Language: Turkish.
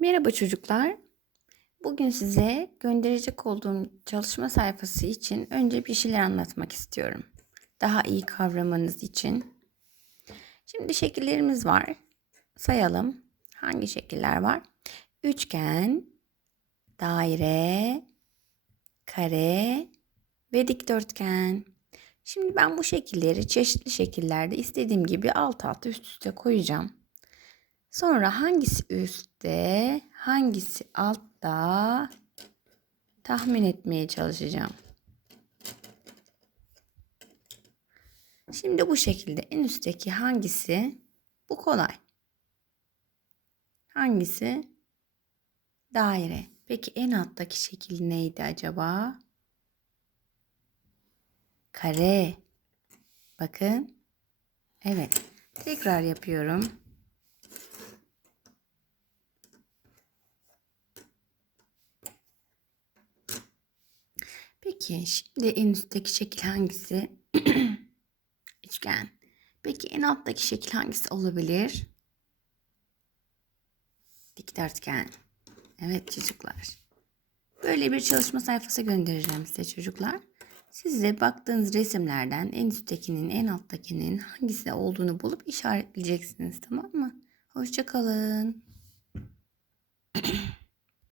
Merhaba çocuklar. Bugün size gönderecek olduğum çalışma sayfası için önce bir şeyler anlatmak istiyorum. Daha iyi kavramanız için. Şimdi şekillerimiz var. Sayalım. Hangi şekiller var? Üçgen, daire, kare ve dikdörtgen. Şimdi ben bu şekilleri çeşitli şekillerde istediğim gibi alt alta üst üste koyacağım. Sonra hangisi üstte, hangisi altta tahmin etmeye çalışacağım. Şimdi bu şekilde en üstteki hangisi? Bu kolay. Hangisi? Daire. Peki en alttaki şekil neydi acaba? Kare. Bakın. Evet. Tekrar yapıyorum. Peki şimdi en üstteki şekil hangisi? Üçgen. Peki en alttaki şekil hangisi olabilir? Dikdörtgen. Evet çocuklar. Böyle bir çalışma sayfası göndereceğim size çocuklar. Siz baktığınız resimlerden en üsttekinin en alttakinin hangisi olduğunu bulup işaretleyeceksiniz tamam mı? Hoşçakalın.